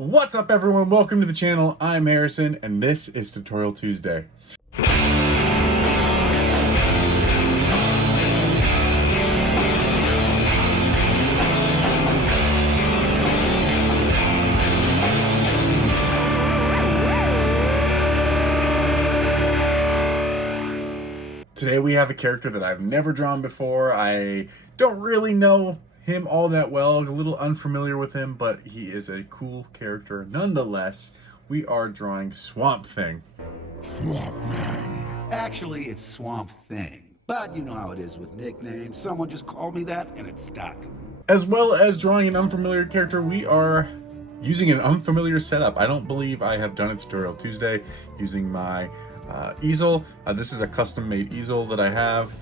What's up everyone, welcome to the channel. I'm Harrison and this is Tutorial Tuesday. Today we have a character that I've never drawn before. I don't really know him all that well, a little unfamiliar with him, but he is a cool character nonetheless. We are drawing Swamp Thing. Swamp Man. Actually, it's Swamp Thing. But you know how it is with nicknames. Someone just called me that and it stuck. As well as drawing an unfamiliar character, we are using an unfamiliar setup. I don't believe I have done a Tutorial Tuesday using my easel. This is a custom-made easel that I have,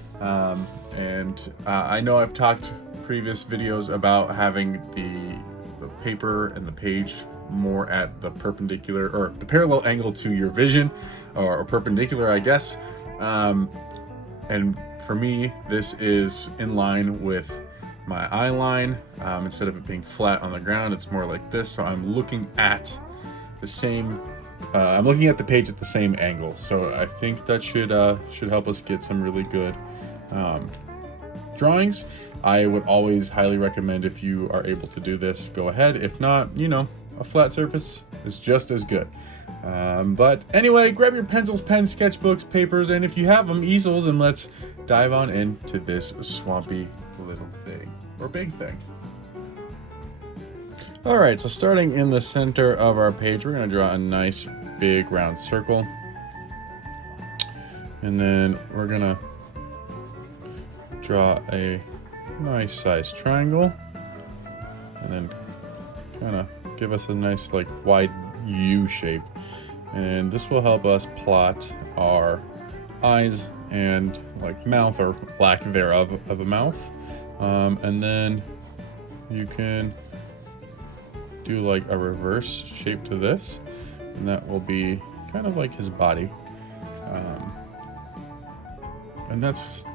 and I know I've talked previous videos about having the paper and the page more at the perpendicular or the parallel angle to your vision, or perpendicular, I guess. And for me, this is in line with my eye line. Instead of it being flat on the ground, it's more like this. So I'm looking at the same. I'm looking at the page at the same angle, so I think that should help us get some really good drawings. I would always highly recommend, if you are able to do this, go ahead. If not, you know, a flat surface is just as good. But anyway, grab your pencils, pens, sketchbooks, papers, and if you have them, easels, and let's dive on into this swampy little thing, or big thing. Alright, so starting in the center of our page, we're going to draw a nice big round circle. And then we're going to draw a nice sized triangle. And then kind of give us a nice like wide U shape. And this will help us plot our eyes and like mouth, or lack thereof of a mouth. And then you can do like a reverse shape to this, and that will be kind of like his body, and that's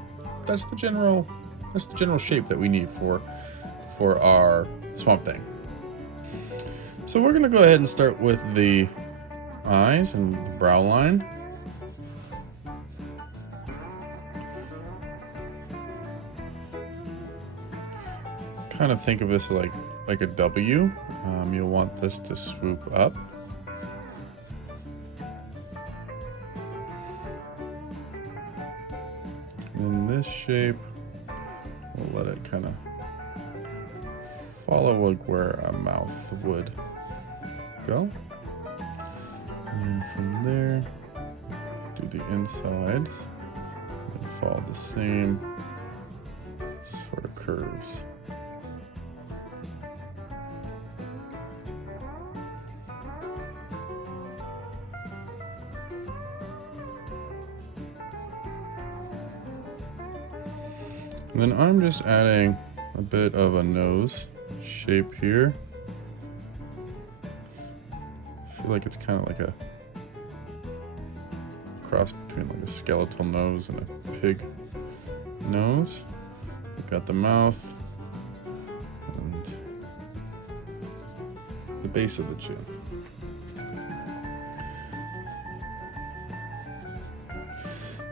the general shape that we need for our Swamp Thing. So we're gonna go ahead and start with the eyes and the brow line. Kind of think of this like a W. You'll want this to swoop up. In this shape, we'll let it kind of follow like where a mouth would go. And from there, do the insides and follow the same sort of curves. And then I'm just adding a bit of a nose shape here. I feel like it's kind of like a cross between like a skeletal nose and a pig nose. We've got the mouth and the base of the chin.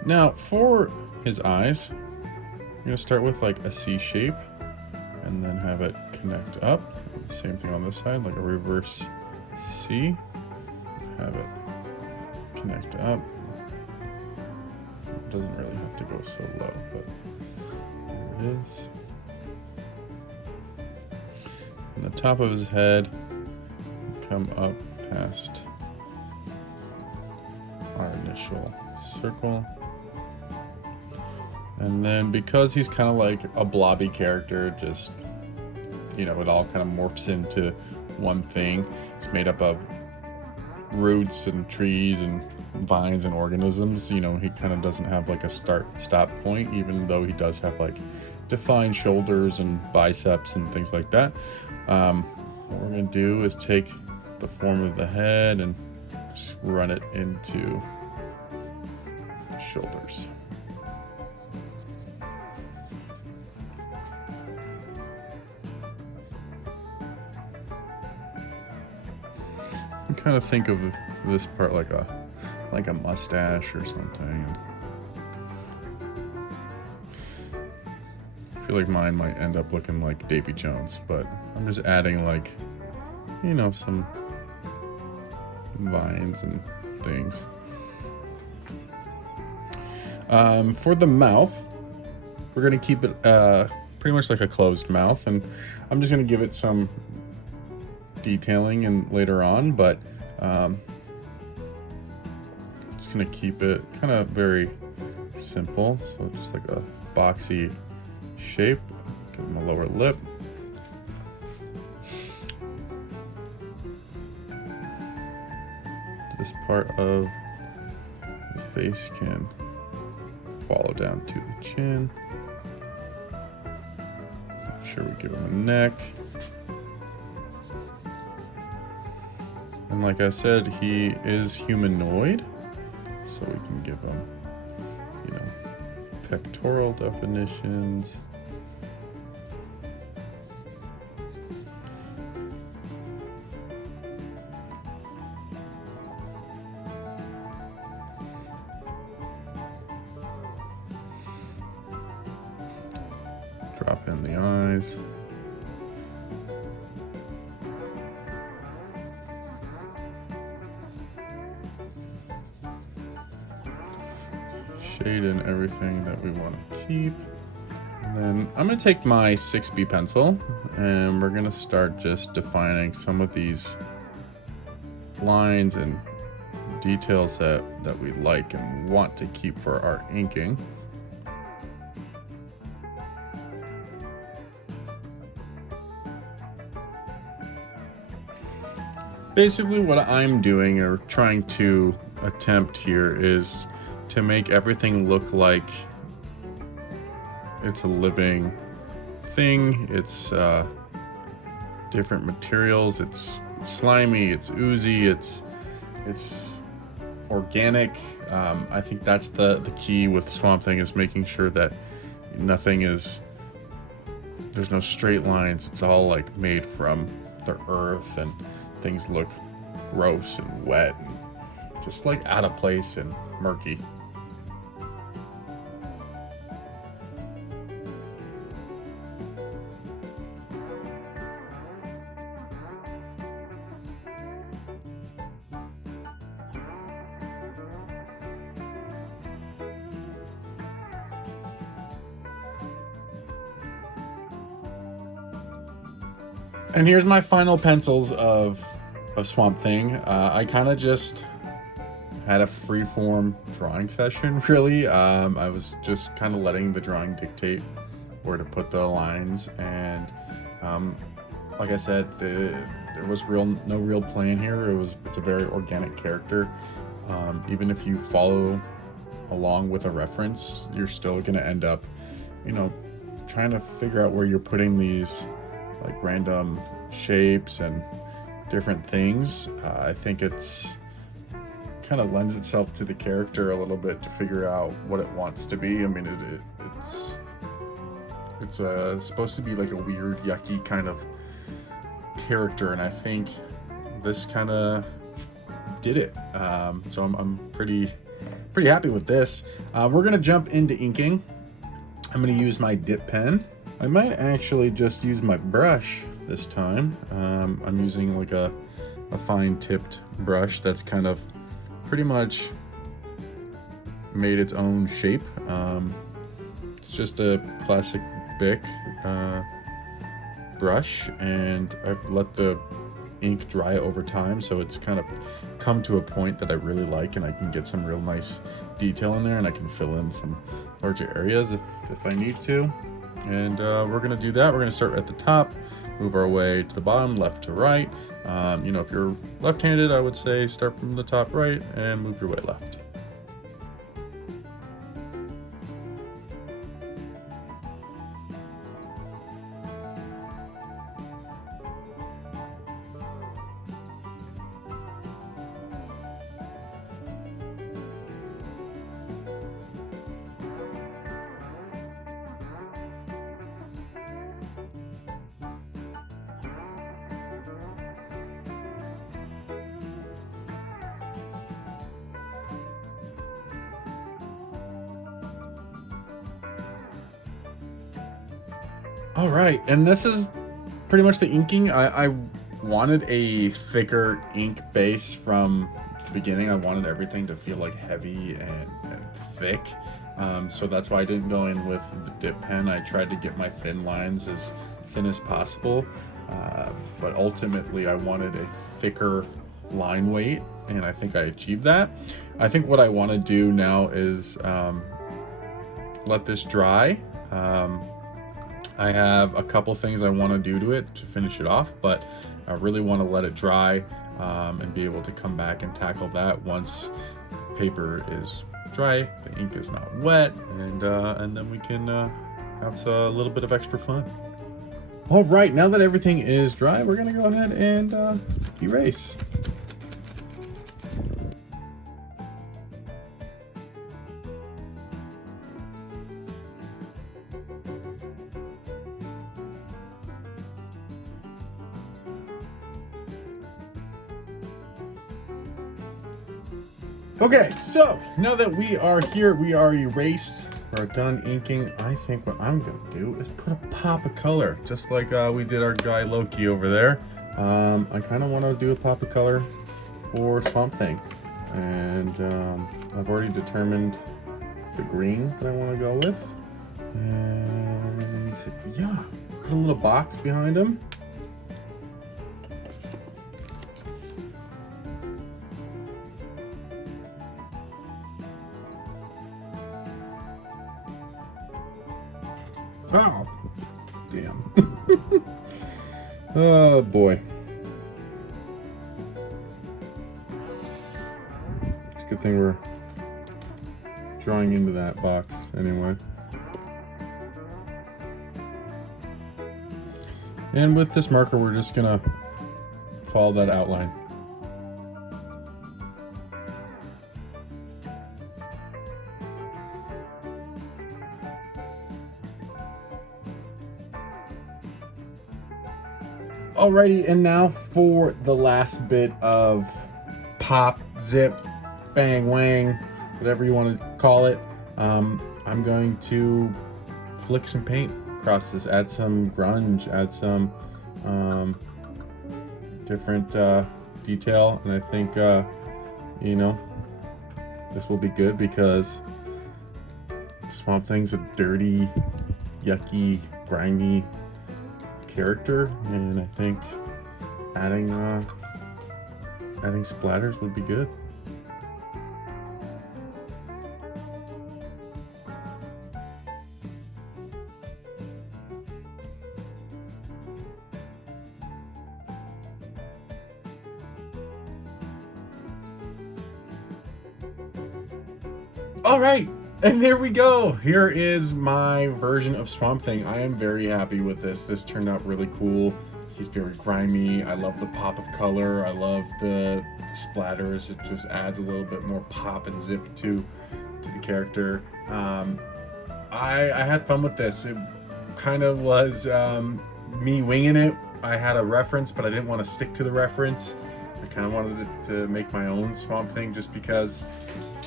Now for his eyes, I'm going to start with like a C shape and then have it connect up. Same thing on this side, like a reverse C. Have it connect up. It doesn't really have to go so low, but there it is. And the top of his head, come up past our initial circle. And then because he's kind of like a blobby character, just, you know, it all kind of morphs into one thing. It's made up of roots and trees and vines and organisms. You know, he kind of doesn't have like a start-stop point, even though he does have like defined shoulders and biceps and things like that. What we're going to do is take the form of the head and just run it into the shoulders. can kind of think of this part like a mustache or something. I feel like mine might end up looking like Davy Jones, but I'm just adding like, you know, some vines and things. For the mouth, we're gonna keep it pretty much like a closed mouth, and I'm just gonna give it some detailing and later on, but just gonna keep it kind of very simple. So just like a boxy shape. Give him a lower lip. This part of the face can follow down to the chin. Make sure we give him a neck. And like I said, he is humanoid, so we can give him, you know, pectoral definitions. Drop in the eyes. Shade in everything that we want to keep. And then I'm going to take my 6B pencil and we're going to start just defining some of these lines and details that we like and want to keep for our inking. Basically what I'm doing or trying to attempt here is to make everything look like it's a living thing. It's different materials. It's slimy, it's oozy, it's organic. I think that's the key with Swamp Thing, is making sure that there's no straight lines. It's all like made from the earth, and things look gross and wet and just like out of place and murky. And here's my final pencils of Swamp Thing. I kind of just had a free-form drawing session, really. I was just kind of letting the drawing dictate where to put the lines, and like I said, there was no real plan here. It's a very organic character. Even if you follow along with a reference, you're still going to end up, you know, trying to figure out where you're putting these like random shapes and different things. I think it's kind of lends itself to the character a little bit to figure out what it wants to be. I mean, it's supposed to be like a weird, yucky kind of character, and I think this kind of did it. So I'm pretty happy with this. We're gonna jump into inking. I'm gonna use my dip pen. I might actually just use my brush this time. I'm using like a fine tipped brush that's kind of pretty much made its own shape. It's just a classic Bic brush, and I've let the ink dry over time, so it's kind of come to a point that I really like, and I can get some real nice detail in there, and I can fill in some larger areas if I need to. And we're gonna do that. We're gonna start at the top, move our way to the bottom, left to right. You know, if you're left-handed, I would say start from the top right and move your way left. All right, and this is pretty much the inking. I wanted a thicker ink base from the beginning. I wanted everything to feel like heavy and thick. So that's why I didn't go in with the dip pen. I tried to get my thin lines as thin as possible, but ultimately I wanted a thicker line weight, and I think I achieved that. I think what I want to do now is let this dry. I have a couple things I want to do to it to finish it off, but I really want to let it dry and be able to come back and tackle that once the paper is dry, the ink is not wet, and then we can have a little bit of extra fun. All right, now that everything is dry, we're gonna go ahead and erase. Okay, so now that we are here, we are erased, we're done inking. I think what I'm gonna do is put a pop of color, just like we did our guy Loki over there. I kind of want to do a pop of color for Swamp Thing, and I've already determined the green that I want to go with, and yeah, put a little box behind him. Oh, damn. Oh, boy. It's a good thing we're drawing into that box anyway. And with this marker, we're just gonna follow that outline. Alrighty, and now for the last bit of pop, zip, bang, wang, whatever you want to call it. I'm going to flick some paint across this, add some grunge, add some different detail, and I think, you know, this will be good because Swamp Thing's a dirty, yucky, grimy character, and I think adding splatters would be good. All right, and there we go. Here is my version of Swamp Thing. I am very happy with this. This turned out really cool. He's very grimy. I love the pop of color. I love the splatters. It just adds a little bit more pop and zip to the character. I had fun with this. It kind of was me winging it. I had a reference, but I didn't want to stick to the reference. I kind of wanted to make my own Swamp Thing just because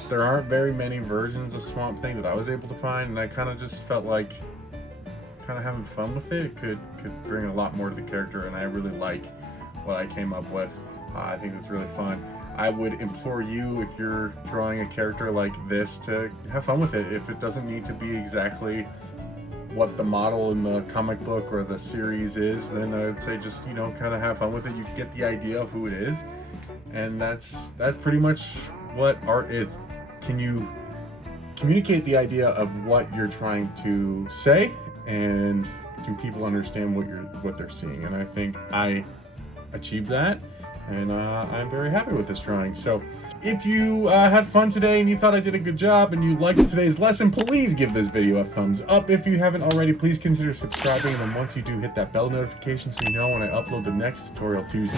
there aren't very many versions of Swamp Thing that I was able to find, and I kind of just felt like kind of having fun with it could bring a lot more to the character, and I really like what I came up with. I think it's really fun. I would implore you, if you're drawing a character like this, to have fun with it. If it doesn't need to be exactly what the model in the comic book or the series is, then I would say just, you know, kind of have fun with it. You get the idea of who it is, and that's pretty much what art is. Can you communicate the idea of what you're trying to say, and do people understand what they're seeing? And I think I achieved that, and I'm very happy with this drawing. So if you had fun today and you thought I did a good job and you liked today's lesson, please give this video a thumbs up. If you haven't already, please consider subscribing, and then once you do, hit that bell notification so you know when I upload the next tutorial Tuesday.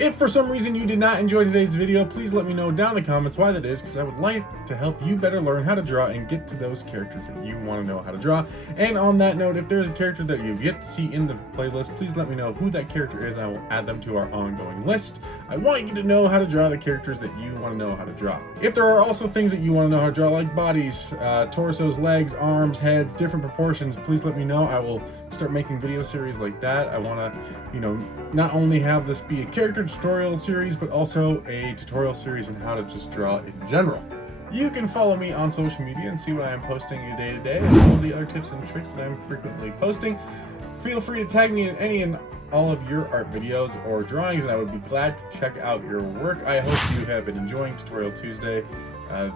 If for some reason you did not enjoy today's video, please let me know down in the comments why that is, because I would like to help you better learn how to draw and get to those characters that you want to know how to draw. And on that note, if there's a character that you've yet to see in the playlist, please let me know who that character is and I will add them to our ongoing list. I want you to know how to draw the characters that you want to know how to draw. If there are also things that you want to know how to draw, like bodies, torsos, legs, arms, heads, different proportions, please let me know. I will start making video series like that. I want to, not only have this be a character tutorial series, but also a tutorial series on how to just draw in general. You can follow me on social media and see what I am posting day to day, as well as the other tips and tricks that I'm frequently posting. Feel free to tag me in any and all of your art videos or drawings, and I would be glad to check out your work. I hope you have been enjoying Tutorial Tuesday.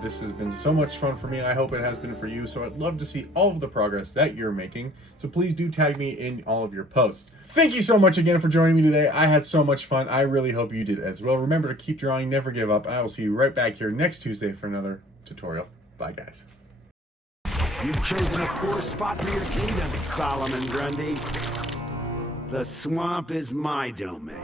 This has been so much fun for me. I hope it has been for you, so I'd love to see all of the progress that you're making. So please do tag me in all of your posts. Thank you so much again for joining me today. I had so much fun. I really hope you did as well. Remember to keep drawing, never give up, and I will see you right back here next Tuesday for another tutorial. Bye, guys. You've chosen a poor spot for your kingdom, Solomon Grundy. The swamp is my domain.